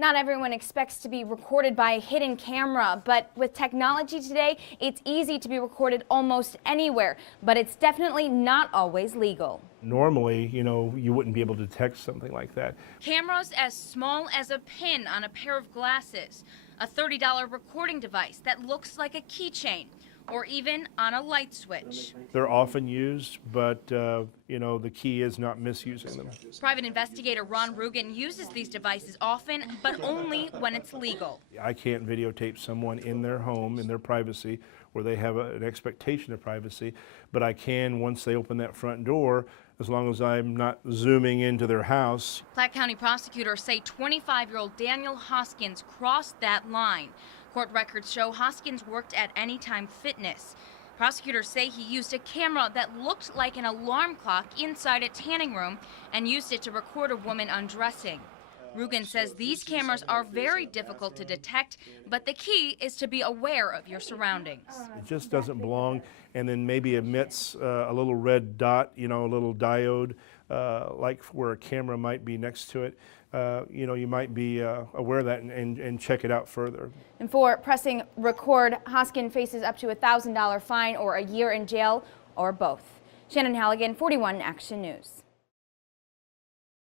Not everyone expects to be recorded by a hidden camera, but with technology today, it's easy to be recorded almost anywhere, but it's definitely not always legal. Normally, you wouldn't be able to detect something like that. Cameras as small as a pin on a pair of glasses, a $30 recording device that looks like a keychain, or even on a light switch. They're often used, but the key is not misusing them. Private investigator Ron Rugen uses these devices often, but only when it's legal. I can't videotape someone in their home, in their privacy, where they have an expectation of privacy, but I can once they open that front door, as long as I'm not zooming into their house. Platte County prosecutors say 25-year-old Daniel Hoskins crossed that line. Court records show Hoskins worked at Anytime Fitness. Prosecutors say he used a camera that looked like an alarm clock inside a tanning room and used it to record a woman undressing. Rugen says these cameras are very difficult to detect, but the key is to be aware of your surroundings. It just doesn't belong, and then maybe emits a little red dot, a little diode, like where a camera might be next to it. You might be aware of that and check it out further. And for pressing record, Hoskin faces up to a $1,000 fine or a year in jail, or both. Shannon Halligan, 41 Action News.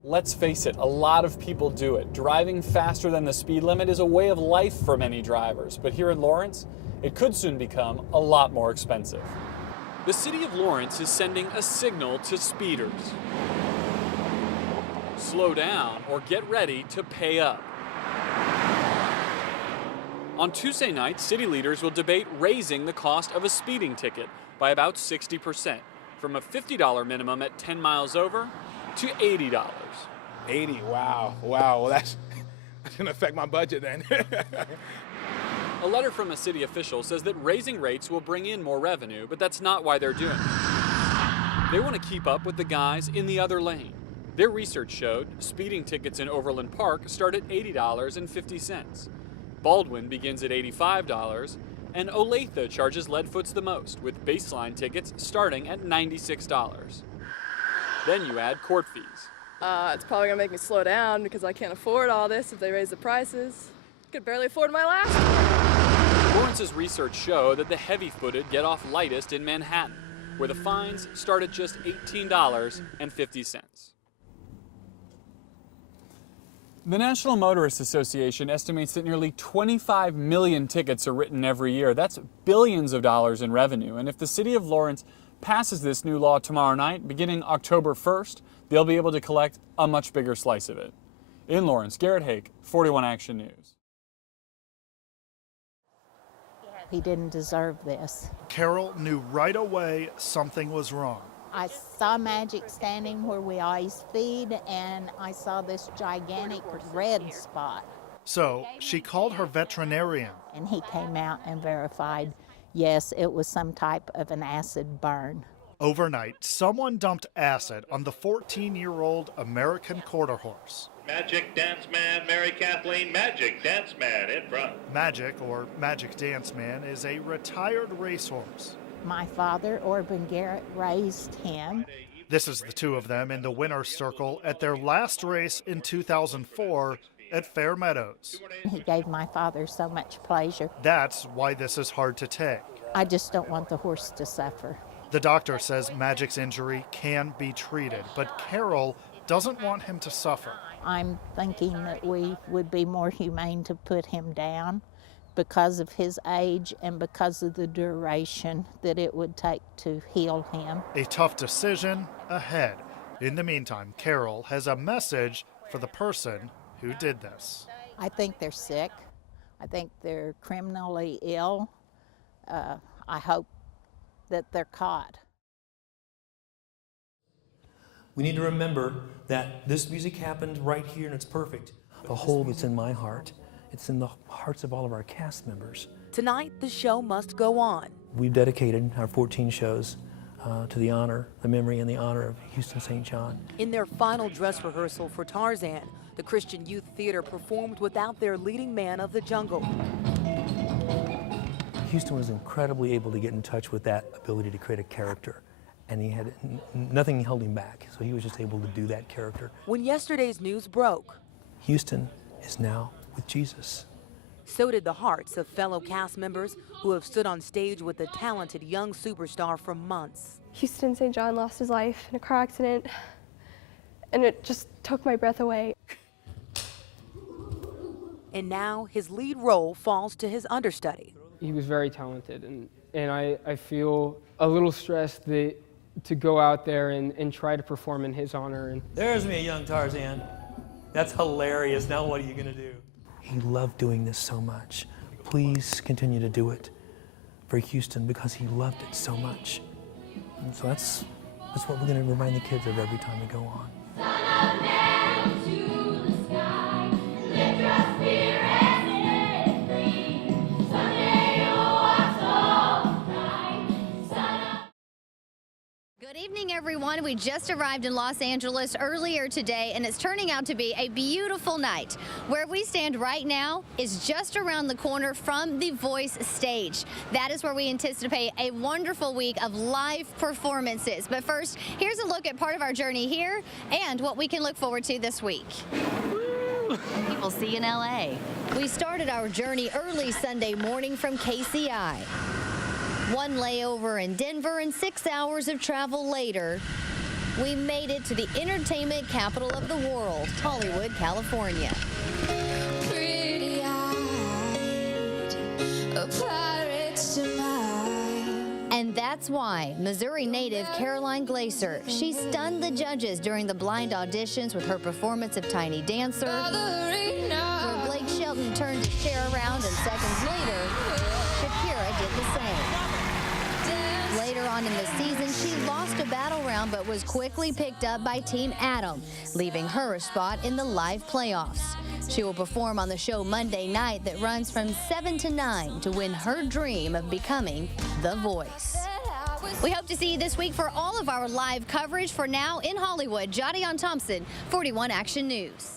Let's face it, a lot of people do it. Driving faster than the speed limit is a way of life for many drivers, but here in Lawrence, it could soon become a lot more expensive. The city of Lawrence is sending a signal to speeders. Slow down or get ready to pay up. On Tuesday night, city leaders will debate raising the cost of a speeding ticket by about 60%, from a $50 minimum at 10 miles over to $80. 80, wow, well that's gonna affect my budget then. A letter from a city official says that raising rates will bring in more revenue, but that's not why they're doing it. They want to keep up with the guys in the other lane. Their research showed speeding tickets in Overland Park start at $80.50. Baldwin begins at $85, and Olathe charges Leadfoot's the most, with baseline tickets starting at $96. Then you add court fees. It's probably gonna make me slow down because I can't afford all this if they raise the prices. Could barely afford my last one. Lawrence's research show that the heavy-footed get off lightest in Manhattan, where the fines start at just $18.50. The National Motorist Association estimates that nearly 25 million tickets are written every year. That's billions of dollars in revenue. And if the city of Lawrence passes this new law tomorrow night, beginning October 1st, they'll be able to collect a much bigger slice of it. In Lawrence, Garrett Hake, 41 Action News. He didn't deserve this. Carol knew right away something was wrong. I saw Magic standing where we always feed, and I saw this gigantic red spot. So she called her veterinarian. And he came out and verified, yes, it was some type of an acid burn. Overnight, someone dumped acid on the 14-year-old American quarter horse. Magic Dance Man, Mary Kathleen, Magic Dance Man in front. Magic, or Magic Dance Man, is a retired racehorse. My father, Orban Garrett, raised him. This is the two of them in the winner's circle at their last race in 2004 at Fair Meadows. He gave my father so much pleasure. That's why this is hard to take. I just don't want the horse to suffer. The doctor says Magic's injury can be treated, but Carol doesn't want him to suffer. I'm thinking that we would be more humane to put him down because of his age and because of the duration that it would take to heal him. A tough decision ahead. In the meantime, Carol has a message for the person who did this. I think they're sick. I think they're criminally ill. I hope that they're caught. We need to remember that this music happened right here and it's perfect. The hole that's in my heart, it's in the hearts of all of our cast members. Tonight, the show must go on. We've dedicated our 14 shows to the honor, the memory, and the honor of Houston St. John. In their final dress rehearsal for Tarzan, the Christian Youth Theater performed without their leading man of the jungle. Houston was incredibly able to get in touch with that ability to create a character, and he had nothing held him back, so he was just able to do that character. When yesterday's news broke, Houston is now with Jesus. So did the hearts of fellow cast members who have stood on stage with the talented young superstar for months. Houston St. John lost his life in a car accident, and it just took my breath away. And now his lead role falls to his understudy. He was very talented, and I feel a little stressed to go out there and try to perform in his honor. And There's me, young Tarzan. That's hilarious. Now what are you going to do? He loved doing this so much. Please continue to do it for Houston because he loved it so much. And so that's what we're going to remind the kids of every time we go on. Good evening, everyone. We just arrived in Los Angeles earlier today, and it's turning out to be a beautiful night. Where we stand right now is just around the corner from the Voice stage. That is where we anticipate a wonderful week of live performances. But first, here's a look at part of our journey here and what we can look forward to this week. People see in LA. We started our journey early Sunday morning from KCI. One layover in Denver and 6 hours of travel later, we made it to the entertainment capital of the world, Hollywood, California. And that's why Missouri native Caroline Glaser, she stunned the judges during the blind auditions with her performance of Tiny Dancer, where Blake Shelton turned his chair around and seconds later, Shakira did the same. Later on in the season, she lost a battle round but was quickly picked up by Team Adam, leaving her a spot in the live playoffs. She will perform on the show Monday night that runs from 7 to 9 to win her dream of becoming The Voice. We hope to see you this week for all of our live coverage. For now, in Hollywood, Jadion Thompson, 41 Action News.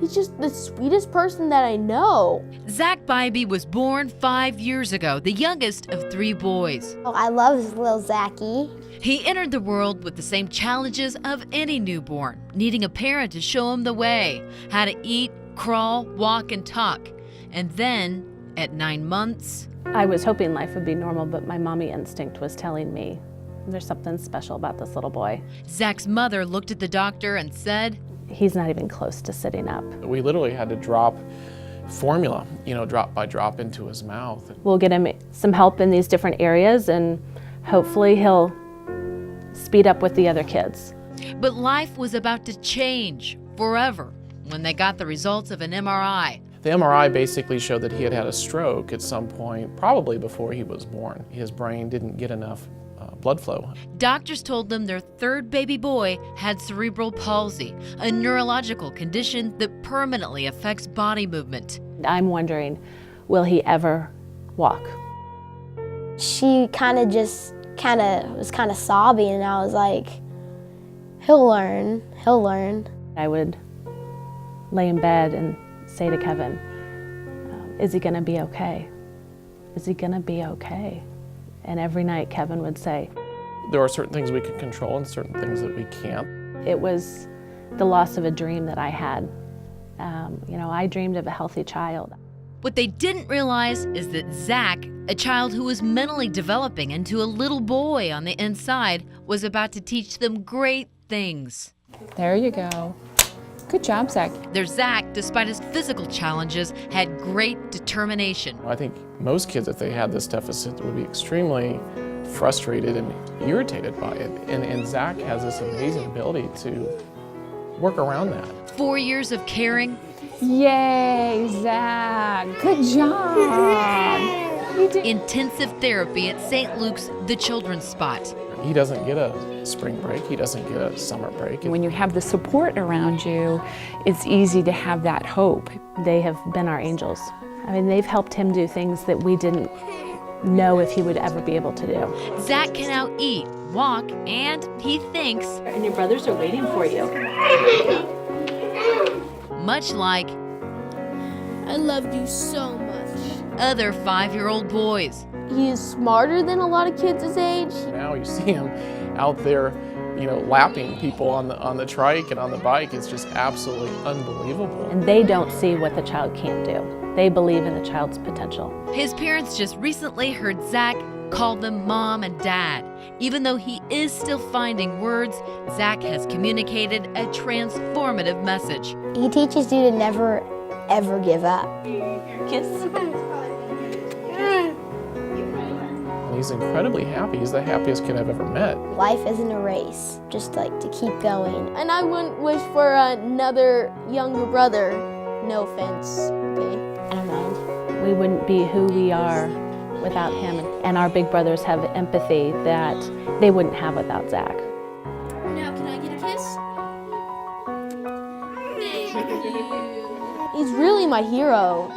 He's just the sweetest person that I know. Zach Bybee was born 5 years ago, the youngest of 3 boys. Oh, I love little Zachy. He entered the world with the same challenges of any newborn, needing a parent to show him the way, how to eat, crawl, walk, and talk. And then, at 9 months, I was hoping life would be normal, but my mommy instinct was telling me there's something special about this little boy. Zach's mother looked at the doctor and said, he's not even close to sitting up. We literally had to drop formula, drop by drop into his mouth. We'll get him some help in these different areas, and hopefully he'll speed up with the other kids. But life was about to change forever when they got the results of an MRI. The MRI basically showed that he had had a stroke at some point, probably before he was born. His brain didn't get enough blood flow. Doctors told them their third baby boy had cerebral palsy, a neurological condition that permanently affects body movement. I'm wondering, will he ever walk? She was kind of sobbing, and I was like, he'll learn. I would lay in bed and say to Kevin, is he gonna be okay? Is he gonna be okay? And every night Kevin would say, there are certain things we can control and certain things that we can't. It was the loss of a dream that I had. I dreamed of a healthy child. What they didn't realize is that Zach, a child who was mentally developing into a little boy on the inside, was about to teach them great things. There you go. Good job, Zach. Their Zach, despite his physical challenges, had great determination. I think most kids, if they had this deficit, would be extremely frustrated and irritated by it. And Zach has this amazing ability to work around that. 4 years of caring. Yay, Zach. Good job. You did. Intensive therapy at St. Luke's The Children's Spot. He doesn't get a spring break. He doesn't get a summer break. When you have the support around you, it's easy to have that hope. They have been our angels. I mean, they've helped him do things that we didn't know if he would ever be able to do. Zach can now eat, walk, and he thinks. And your brothers are waiting for you. Much like I love you so much. Other 5-year-old boys. He is smarter than a lot of kids his age. Now you see him out there, lapping people on the trike and on the bike is just absolutely unbelievable. And they don't see what the child can't do. They believe in the child's potential. His parents just recently heard Zach call them mom and dad. Even though he is still finding words, Zach has communicated a transformative message. He teaches you to never, ever give up. Kiss. He's incredibly happy. He's the happiest kid I've ever met. Life isn't a race, just like to keep going. And I wouldn't wish for another younger brother. No offense, okay? I don't mind. We wouldn't be who we are without him. And our big brothers have empathy that they wouldn't have without Zach. Now, can I get a kiss? Thank you. He's really my hero.